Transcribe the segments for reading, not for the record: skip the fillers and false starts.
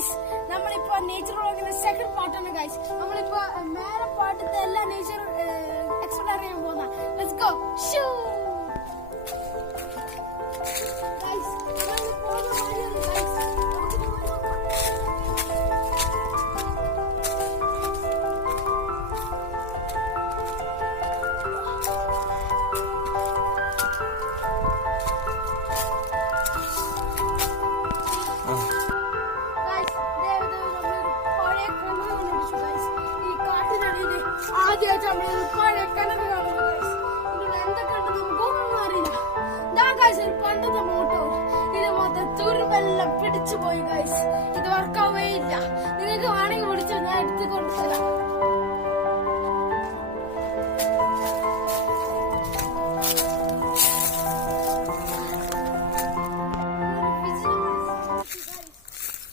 Guys, നമ്മളിപ്പോ nature വ്ളോഗിന്റെ second പാർട്ടാണ് guys. നമ്മളിപ്പോ മേലെ പാട്ടത്തെ എല്ലാ നേച്ചർ എക്സ്പ്ലോർ ചെയ്യാൻ പോകുന്ന. Let's go. ഷൂ ഗൈസ്, നമ്മൾ പോകുന്ന വഴിയാണ് ഗൈസ്. ആദ്യമായിട്ട് നമ്മളൊരു പഴയ കിണറ് കാണുന്നു ഗൈസ്. ഇതിൽ എന്തൊക്കെ ഉണ്ട് നമുക്കൊന്നും അറിയില്ല. ഞാൻ ഗൈസ് ഒരു പണ്ടത്തെ മോട്ടോ, ഇത് മൊത്തം തുരുമ്പെല്ലാം പിടിച്ചു പോയി ഗൈസ്. ഇത് വർക്കാവേ ഇല്ല. നിങ്ങൾക്ക് വേണമെങ്കിൽ വിളിച്ചോ, ഞാൻ എടുത്ത് കൊണ്ടുതരാം.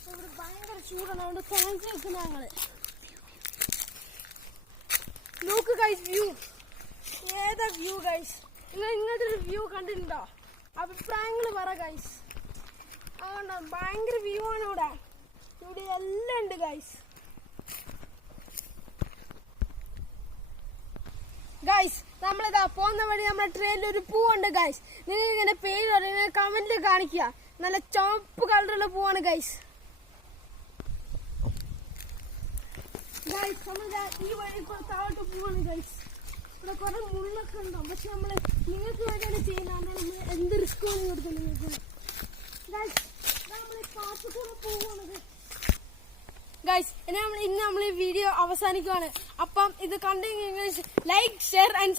ഇവിടെ ഭയങ്കര ചൂടാണ്, അതുകൊണ്ട് ഫാൻസ് വെക്കുന്ന ഞങ്ങള്. നോക്ക് ഗൈസ്, വ്യൂ ഏതാ വ്യൂ ഗൈസ്. നിങ്ങൾ ഇങ്ങനത്തെ ഒരു വ്യൂ കണ്ടിട്ടുണ്ടോ? അഭിപ്രായങ്ങൾ പറ ഗൈസ്. അതുകൊണ്ടോ ഭയങ്കര വ്യൂ ആണ് ഇവിടെ. ഇവിടെ എല്ലാം ഉണ്ട് ഗൈസ്. ഗൈസ്, നമ്മളിതാ പോകുന്ന വഴി നമ്മുടെ ട്രെയിനിൽ ഒരു പൂവുണ്ട് ഗൈസ്. നിങ്ങൾ ഇങ്ങനെ പേര് പറയുന്നത് കമന്റിൽ കാണിക്കുക. നല്ല ചുവപ്പ് കളറുള്ള പൂവാണ് ഗൈസ്. ഗൈസ്, നമ്മൾ ഈ വഴി താഴോട്ട് പോവാണ് ഗൈസ്. ഇവിടെ കുറെ മുള്ളൊക്കെ ഉണ്ടാവും, പക്ഷെ നമ്മള് നിങ്ങൾക്ക് വേണ്ടിയാണ് ചെയ്യുന്നതാണ്. നമ്മൾ എന്ത് റിസ്ക് വേണം കൊടുക്കും നിങ്ങൾക്ക് ഗൈസ്. നമ്മൾ കാട്ടിൽ കൂടെ പോവാണ് ഗൈസ്. ഇന്ന് നമ്മൾ ഈ വീഡിയോ അവസാനിക്കുവാണ്. അപ്പം ഇത് കണ്ടെങ്കിൽ ലൈക്ക്, ഷെയർ ആൻഡ്